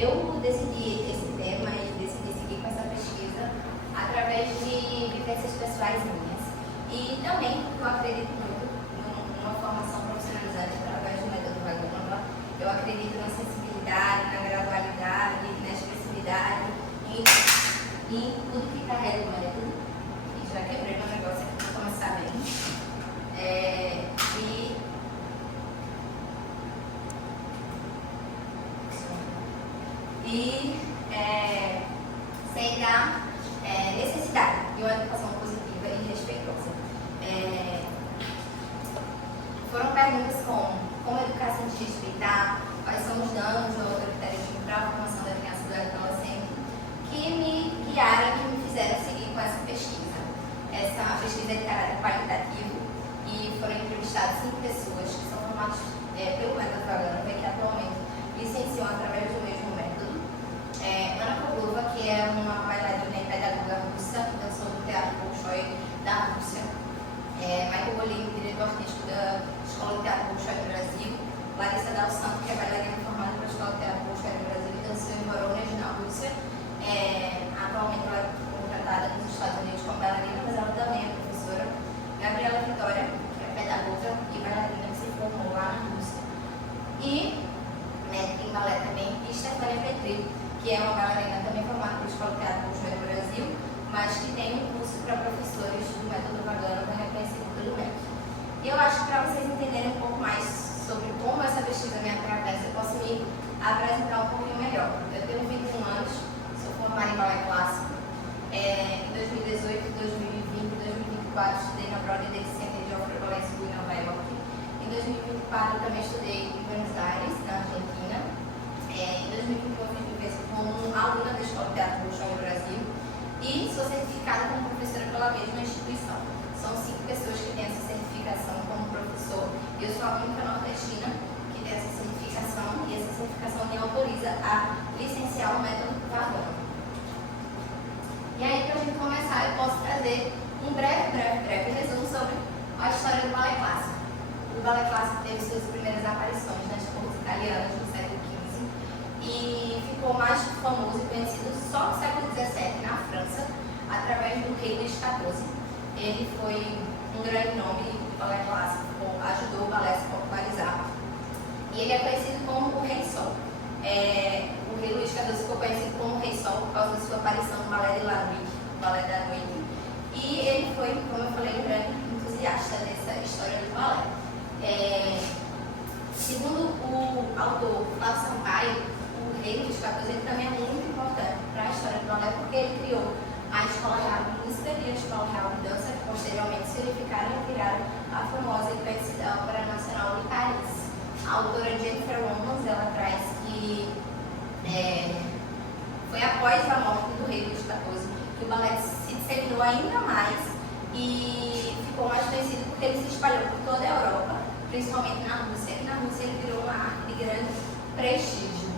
Eu decidi esse tema e decidi seguir com essa pesquisa através de vivências pessoais minhas. E também eu acredito muito numa formação profissionalizante através do método Vagânovas. Eu acredito na sensibilidade, na gradualidade, na expressividade, em tudo que carrega o método. E já quebrei meu negócio aqui para começar bem. Sem dar necessidade de uma educação positiva e respeitosa. Foram perguntas como educar sem desrespeitar, quais são os danos ou autoritarismo para a formação da criança e do adolescente, que me guiaram, que me fizeram seguir com essa pesquisa. Essa pesquisa é de caráter qualitativo e foram entrevistadas 5 pessoas que são formadas pelo método Vagânovas, que atualmente licenciam através do mesmo método. Ana Koglova, que é uma bailarina e pedagoga russa, dançou no Teatro Bolshoi da Rússia. Michael Bolin, diretor artístico da Escola de Teatro Bolshoi do Brasil. Larissa Dal Santo, que é bailarina formada pela Escola de Teatro Bolshoi do Brasil e dançou em Voronezh, na Rússia. Atualmente ela é contratada nos Estados Unidos como bailarina, mas ela também é professora. Gabriela Vitória, que é pedagoga e bailarina, que se formou lá na Rússia. E mestre em balé também, e Stefania Petri, que é uma bailarina também formada pela Escola de Teatro Bolshoi do Brasil, mas que tem um curso para professores do método Vagânovas reconhecido pelo MEC. E eu acho que para vocês entenderem um pouco mais sobre como essa pesquisa me atravessa, eu posso me apresentar um pouquinho melhor. Eu tenho 21 anos, sou formada em balé clássico. Em 2018, 2020 e 2024 estudei na Broadway Dance Center de Opera Ballet School em Nova York. Em 2024 eu também estudei em Buenos Aires, na Argentina. Em 2021 eu fiz vivência como aluna da Escola de Teatro Bolshoi no Brasil e sou certificada como professora pela mesma instituição. São 5 pessoas que têm essa certificação como professor e eu sou a única nordestina que tem essa certificação e essa certificação me autoriza a licenciar o método Vagânovas. E aí, para a gente começar, eu posso trazer um breve resumo sobre a história do balé clássico. O balé clássico teve suas primeiras aparições nas cortes italianas no século XV e ficou mais famoso e conhecido só no século XVII, na França, através do rei Luís XIV. Ele foi um grande nome do balé clássico, ajudou o balé a se popularizar. E ele é conhecido como o Rei Sol. O rei Luís XIV ficou conhecido como o Rei Sol por causa da sua aparição no balé de La Nuit, o balé da noite. E ele foi, como eu falei, um grande entusiasta dessa história do balé. Segundo o autor Flávio Sampaio, o rei Luís XIV ele também é muito importante para a história do balé porque ele criou a Escola Real de Música e a Escola Real de Dança, que posteriormente se unificaram e viraram a famosa e conhecida Ópera Nacional de Paris. A autora Jennifer Romans, ela traz que foi após a morte do rei Luís XIV que o balé se disseminou ainda mais e ficou mais conhecido porque ele se espalhou por toda a Europa, principalmente na Rússia. E na Rússia ele virou uma arte de grande prestígio.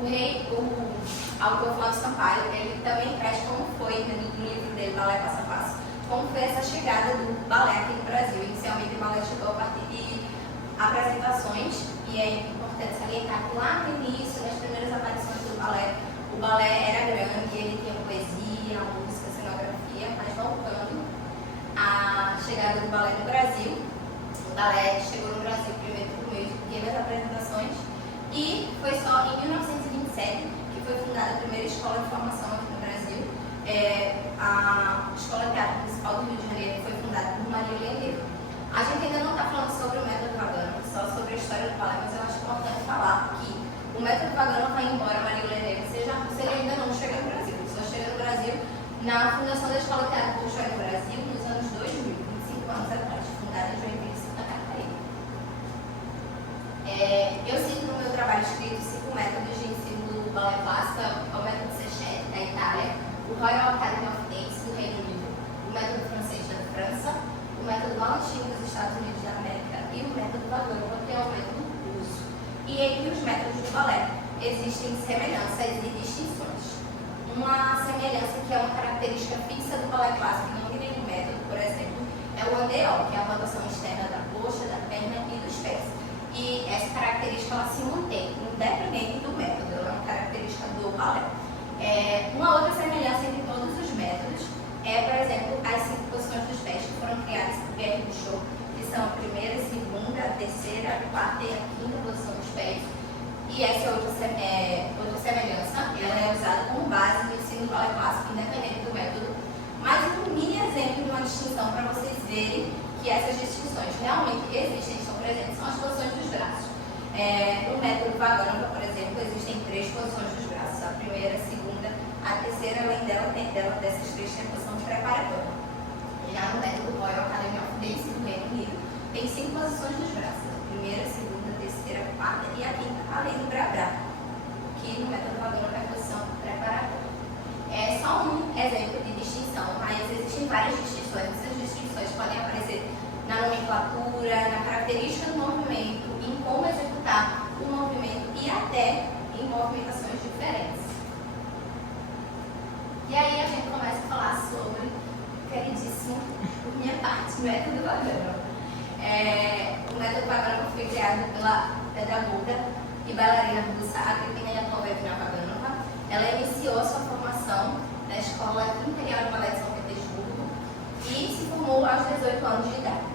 O autor Flávio Sampaio, ele também traz como foi, no livro dele, Balé Passo a Passo, como foi essa chegada do balé aqui no Brasil. Inicialmente o balé chegou a partir de apresentações, e é importante salientar que lá no início, nas primeiras aparições do balé, o balé era grande, ele tinha poesia, música, cenografia, mas voltando à chegada do balé no Brasil, o balé chegou no Brasil primeiro por meio de pequenas apresentações, e foi só em 1927 que foi fundada a primeira escola de formação aqui no Brasil. A Escola de Teatro Municipal do Rio de Janeiro foi fundada por Maria Leonero. A gente ainda não está falando sobre o método Vagânovas, só sobre a história do balé, mas eu acho importante falar que o método Vagânovas vai embora, Maria Leonero seja russa, ele ainda não chega no Brasil. Só chega no Brasil na fundação da Escola de Teatro Bolshoi no Brasil nos anos 2000, 25 anos atrás, fundada em Joinville, Santa Catarina. Eu cito no meu trabalho escrito 5 métodos de ensino do balé clássico, o método Sechet, da Itália, o Royal Academy of Dance, do Reino Unido, o método francês da França, o método Valentin dos Estados Unidos da América e o método Vagânovas, que é o método russo. E entre os métodos do balé existem semelhanças e distinções. Uma semelhança que é uma característica fixa do balé clássico, não de nenhum método, por exemplo, é o andeó, que é a rotação externa da coxa, da perna e dos pés. E essa característica ela se mantém, independente do método, ela é uma característica balé. Uma outra semelhança entre todos os métodos é, por exemplo, as 5 posições dos pés que foram criadas por Pierre Bouchot, que são a primeira, a segunda, a terceira, a quarta e a quinta posição dos pés. E essa outra semelhança, ela é usada como base no ensino do balé clássico, independente do método. Mas um mini exemplo de uma distinção para vocês verem que essas distinções realmente existem, estão presentes, são as posições dos braços. No método Vaganova, por exemplo, existem 3 posições dos braços. A primeira, a segunda, a terceira, além dessas 3, tem a posição preparatória. Já no método Royal Academy of Dance do Reino Unido, tem 5 posições dos braços. A primeira, a segunda, a terceira, a quarta e a quinta, além do Brabra, que no método Vaganova é a posição preparatória. É só um exemplo de distinção, mas existem várias distinções. Essas distinções podem aparecer na nomenclatura, na característica do movimento, em como executar o movimento e até em movimentações diferentes. E aí a gente começa a falar sobre o queridíssimo, minha parte, método Vaganova. O método Vaganova foi criado pela pedagoga e bailarina russa Agripina Yakovlevna Vaganova. Ela iniciou a sua formação na Escola Imperial de Balé de São Petersburgo e se formou aos 18 anos de idade.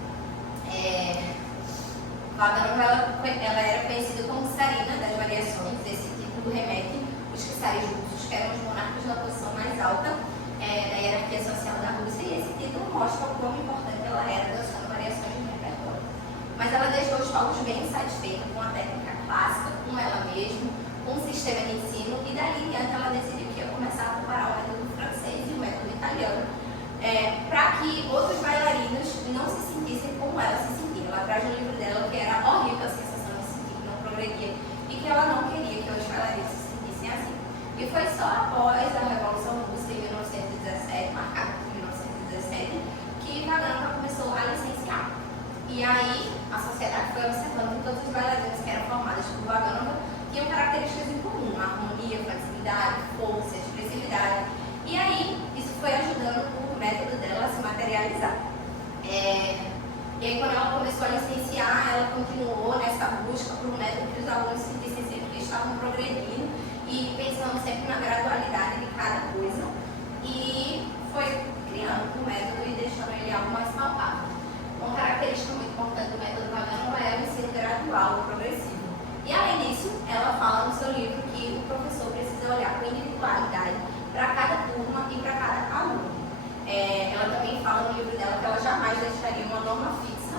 Vaganova ela era conhecida como Tsarina das variações. Esse título remete os czares russos, que eram os monarcas da posição mais alta da hierarquia social da Rússia, e esse título mostra o quão importante ela era dançando variações de repertório. Mas ela deixou os povos bem insatisfeitos com a técnica clássica, com ela mesma, com o sistema de ensino, e dali em diante ela decidiu que ia começar a comparar o método francês e o método italiano, para que outros bailarinos não se sentissem como ela se sentia. Ela traz no livro dela que era horrível a sensação de se sentir que não progredia e que ela não queria que outros bailarinos se sentissem assim. E foi só após a Revolução Russa em 1917, marcada por 1917, que Vaganova começou a licenciar. E aí a sociedade foi observando que todos os bailarinos que eram formados por Vaganova tinham características em comum: harmonia, flexibilidade, força, expressividade. E aí isso foi ajudando o método dela a se materializar. E aí, quando ela começou a licenciar, ela continuou nessa busca por um método que os alunos se sentissem sempre que estavam progredindo e pensando sempre na gradualidade de cada coisa, e foi criando um método e deixando ele algo mais palpável. Uma característica muito importante do método Vaganova é o ensino gradual, progressivo. E além disso, ela fala no seu livro que o professor precisa olhar com individualidade para cada turma e para cada aluno. Ela também fala no livro dela que ela jamais deixaria uma norma fixa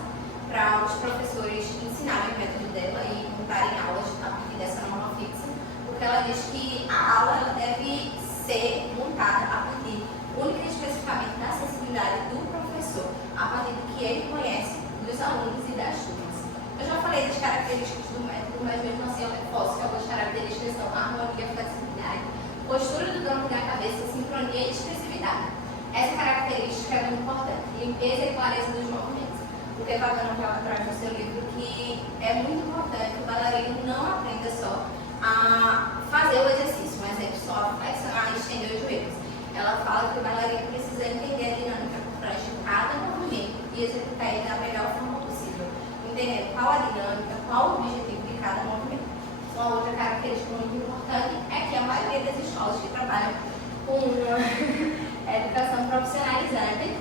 para os professores ensinarem o método dela e montarem aulas a partir dessa norma fixa, porque ela diz que a aula ela deve ser montada a partir única e especificamente da acessibilidade do professor, a partir do que ele conhece dos alunos e das turmas. Eu já falei das características do método, mas mesmo assim eu reforço que algumas características são harmonia, flexibilidade, postura do tronco da cabeça, sincronia e expressividade. Essa característica é muito importante, limpeza e clareza dos movimentos. Porque Vaganova ela traz no seu livro que é muito importante que o bailarino não aprenda só a fazer o exercício, um exemplo, só a flexionar e estender os joelhos. Ela fala que o bailarino precisa entender a dinâmica por trás de cada movimento e executar ele da melhor forma possível, entendendo qual a dinâmica, qual o objetivo de cada movimento. Uma outra característica muito importante é que a maioria das escolas que trabalham com educação profissionalizante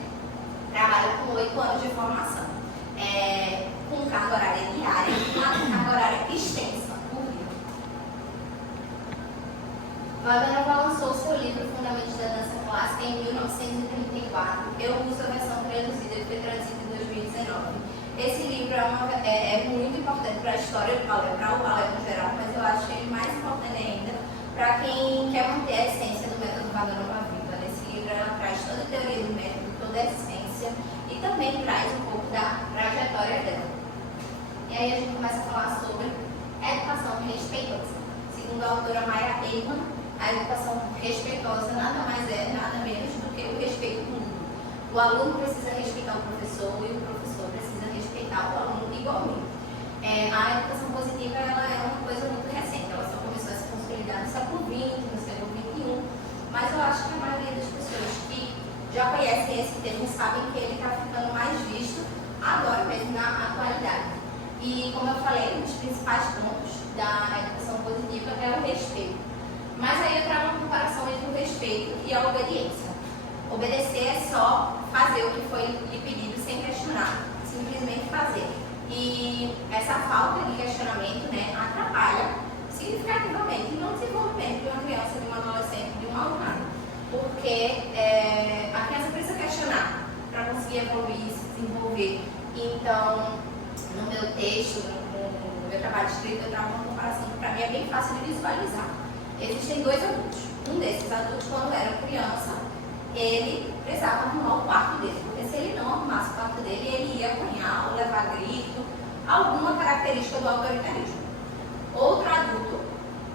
trabalham com 8 anos de formação, com carga horária diária e uma carga horária extensa por dia. Vaganova lançou seu livro Fundamentos da Dança Clássica em 1934. Eu uso a versão traduzida que foi traduzida em 2019. Esse livro é muito importante para a história do balé, para o balé no geral, mas eu acho ele mais importante ainda para quem quer manter a essência do método Vaganova viva. Nesse livro ela traz toda a teoria do método, toda a essência e também traz um pouco da trajetória dela. E aí a gente começa a falar sobre a educação respeitosa. Segundo a autora Maya Eichmann, a educação respeitosa nada mais é, nada menos do que o respeito mútuo. O aluno precisa respeitar o professor e o professor precisa respeitar o aluno igualmente. A educação positiva ela é uma coisa muito recente, ela só começou a se consolidar no século XX, no século XXI, mas eu acho que a maioria das pessoas que já conhecem esse termo sabem que ele está ficando mais visto agora mesmo na atualidade. E como eu falei, um dos principais pontos da educação positiva é o respeito. Mas aí eu trago uma comparação entre o respeito e a obediência. Obedecer é só fazer o que foi lhe pedido sem questionar, simplesmente fazer. E essa falta de questionamento, né, atrapalha significativamente no desenvolvimento de uma criança, de um adolescente, de um alunado. Porque a criança precisa questionar para conseguir evoluir, se desenvolver. Então, no meu texto, no meu trabalho escrito, eu trago uma comparação que para mim é bem fácil de visualizar. Existem dois adultos. Um desses adultos, quando era criança, ele precisava arrumar o quarto dele. Porque se ele não arrumasse o quarto dele, ele ia apanhar ou levar grito, alguma característica do autoritarismo. Outro adulto,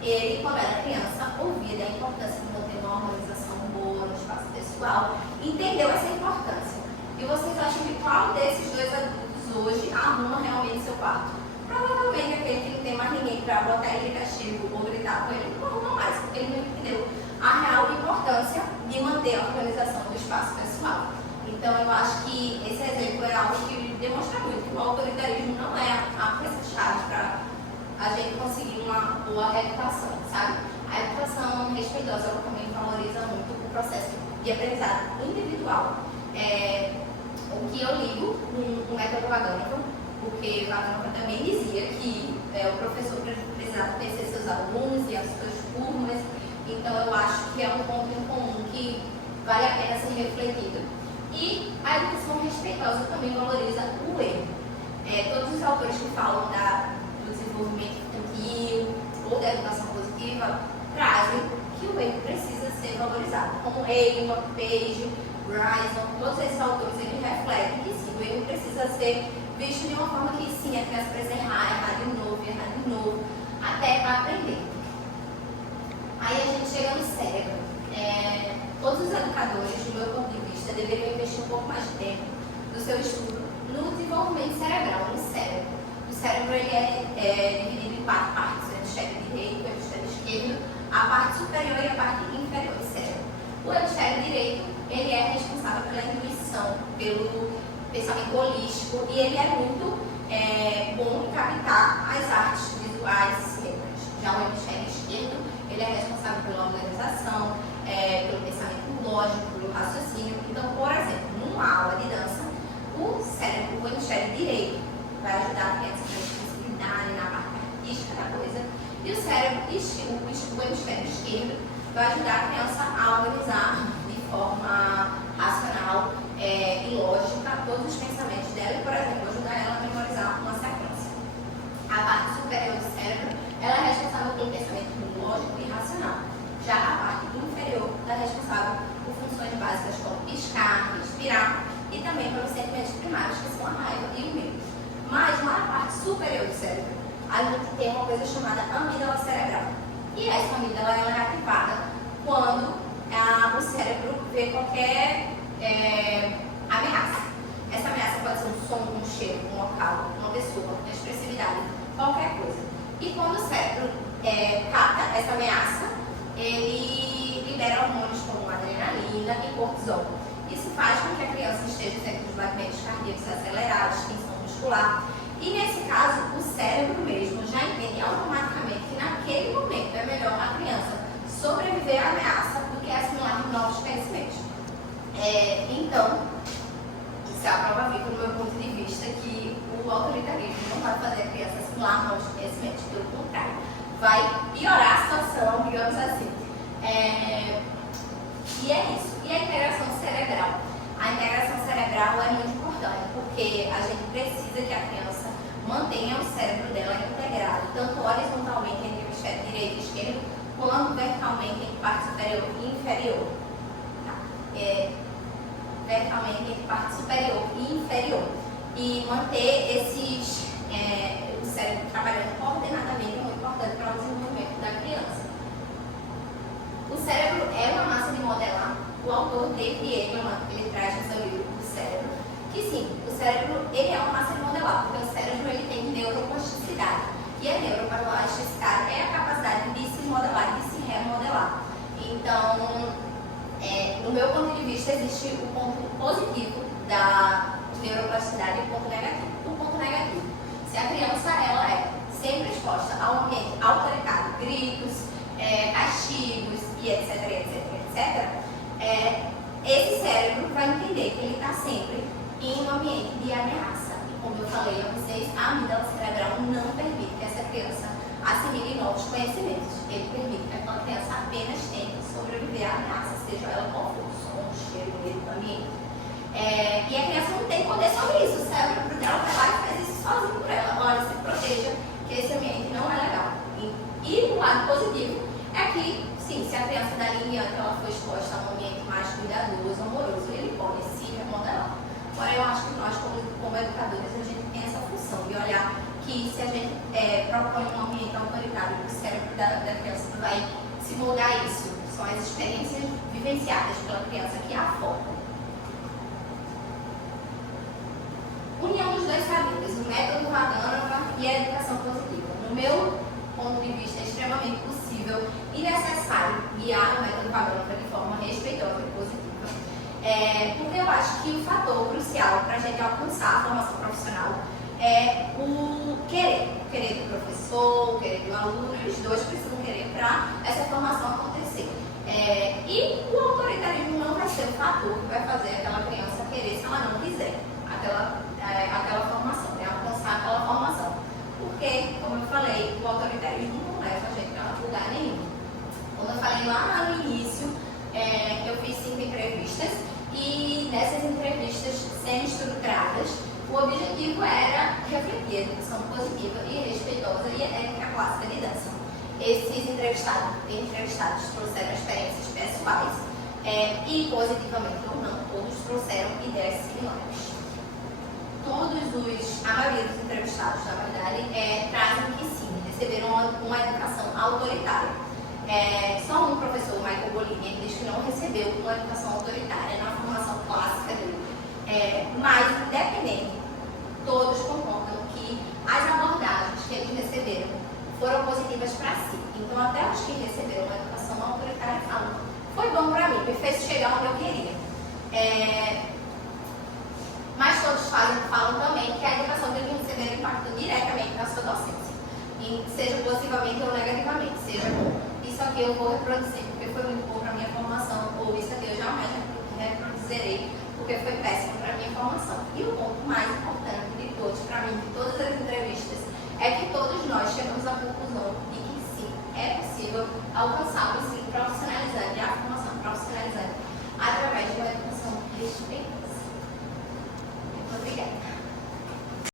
ele, quando era criança, ouvia da importância de manter uma organização boa no espaço pessoal, entendeu essa importância. E vocês acham que qual desses dois adultos hoje arruma realmente seu quarto? Provavelmente aquele que não tem mais ninguém para botar ele de castigo ou gritar com ele, não arruma mais, porque ele não entendeu a real importância de manter a organização do espaço pessoal. Então eu acho que esse exemplo é algo que demonstra muito que o autoritarismo não é a peça-chave para a gente conseguir uma boa educação, sabe? A educação respeitosa ela também valoriza muito o processo de aprendizado individual. O que eu ligo com o método Vaganuva, porque Vaganuva também dizia que o professor precisava conhecer seus alunos e as suas turmas, então eu acho que é um ponto em comum que vale a pena ser refletido. E a educação respeitosa também valoriza o erro. Todos os autores que falam do desenvolvimento infantil ou da educação positiva trazem que o erro precisa ser valorizado, como Heyman, Page, Bryson, todos esses autores eles refletem que sim, o erro precisa ser visto de uma forma que sim, a criança precisa errar de novo, até aprender. Aí a gente chega no cérebro. Todos os educadores, do meu ponto de vista, deveriam investir um pouco mais de tempo do seu estudo no desenvolvimento cerebral, no cérebro. O cérebro ele é dividido em 4 partes, o hemisfério direito, o hemisfério esquerdo, a parte superior e a parte inferior do cérebro. O hemisfério direito ele é responsável pela intuição, pelo pensamento holístico e ele é muito bom em captar as artes visuais e cinéticas. Já o hemisfério esquerdo ele é responsável pela organização, pelo pensamento lógico, pelo raciocínio. Então, por exemplo, numa aula de dança, o cérebro, o hemisfério direito vai ajudar a criança na expressividade, na parte artística da coisa, e o cérebro, o hemisfério esquerdo, vai ajudar a criança a organizar de forma racional e lógica todos os pensamentos dela e, por exemplo, ajudar ela a memorizar uma sequência. A parte superior do cérebro ela é responsável pelo pensamento lógico e racional. Já a parte inferior ela é responsável por funções básicas como piscar, respirar e também pelos sentimentos primários, que são a raiva e o medo. Mas lá na parte superior do cérebro, a gente tem uma coisa chamada amígdala cerebral. E essa amígdala ela é ativada quando o cérebro vê qualquer ameaça. Essa ameaça pode ser um som, um cheiro, um local, uma pessoa, uma expressividade, qualquer coisa. E quando o cérebro capta essa ameaça, ele libera hormônios como adrenalina e cortisol. Isso faz com que a criança esteja sempre com os batimentos cardíacos acelerados, tensão muscular. E nesse caso, o cérebro mesmo já entende automaticamente que naquele momento é melhor a criança sobreviver à ameaça do que assimilar novos conhecimentos. Então, isso é a prova viva, do meu ponto de vista, que o autoritarismo não vai fazer a criança assimilar novos conhecimentos, pelo contrário, vai piorar a situação, digamos assim. E é isso. E a integração cerebral? A integração cerebral é muito importante, porque a gente precisa que a criança mantenha o cérebro dela integrado, tanto horizontalmente entre o hemisfério direito e esquerdo, quanto verticalmente entre parte superior e inferior. Verticalmente entre parte superior e inferior. E manter o cérebro trabalhando coordenadamente é muito importante para o desenvolvimento da criança. O cérebro é uma massa de modelar. O autor David Eagleman, ele traz no seu livro O Cérebro, que sim, o cérebro ele é uma massa de modelar, porque o cérebro ele tem neuroplasticidade. E a neuroplasticidade é a capacidade de se modelar e de se remodelar. Então, no meu ponto de vista, existe o ponto positivo da neuroplasticidade e o ponto negativo. O ponto negativo, se a criança ela é sempre exposta a um ambiente autoritário, gritos, castigos e etc, esse cérebro vai entender que ele está sempre em um ambiente de ameaça. E como eu falei a vocês, a amígdala cerebral não permite que essa criança assimile novos conhecimentos. Ele permite que aquela criança apenas tente sobreviver à ameaça, seja ela qual for, o som, o cheiro, o medo do ambiente. E a criança não tem poder sobre isso. O cérebro dela vai lá e faz isso sozinho por ela. Olha, se proteja, que esse ambiente não é legal. E o lado positivo é que, sim, se a criança dali em diante ela for exposta a um ambiente mais cuidadoso, amoroso, ele pode se remodelar. Agora, eu acho que nós, como educadores, a gente tem essa função de olhar que se a gente propõe um ambiente autoritário, o cérebro da criança vai se moldar a isso. São as experiências vivenciadas pela criança que a formam. União dos dois saberes, o método Vaganova e a educação positiva. No meu ponto de vista, é extremamente possível e necessário guiar o método Vaganova de forma respeitosa e positiva. Porque eu acho que o fator crucial para a gente alcançar a formação profissional é o querer do professor, o querer do aluno, os dois precisam querer para essa formação acontecer. E o autoritarismo não vai ser o fator que vai fazer aquela criança querer, se ela não quiser, aquela formação, alcançar aquela formação. Porque, como eu falei, o autoritarismo não leva a gente a lugar nenhum. Como eu falei lá no início, eu fiz 5 entrevistas e nessas entrevistas semi-estruturadas, o objetivo era refletir a educação positiva e respeitosa e a técnica clássica de dança. Esses entrevistados trouxeram experiências pessoais e, positivamente ou não, todos trouxeram ideias similares. A maioria dos entrevistados, na verdade, trazem que sim, receberam uma educação autoritária. Só um professor, Michael Bolini, ele diz que não recebeu uma educação autoritária na formação clássica dele. Mas, independente, todos concordam que as abordagens que eles receberam foram positivas para si. Então, até os que receberam uma educação autoritária falam: foi bom para mim, me fez chegar onde eu queria. Mas todos falam também que a educação que eles receberam impactou diretamente na sua docência, seja positivamente ou negativamente, seja bom. Isso aqui eu vou reproduzir porque foi muito bom para a minha formação, ou isso aqui eu jamais reproduzirei porque foi péssimo para a minha formação. E o ponto mais importante de todos, para mim, de todas as entrevistas, é que todos nós chegamos à conclusão de que sim, é possível alcançar o ensino profissionalizante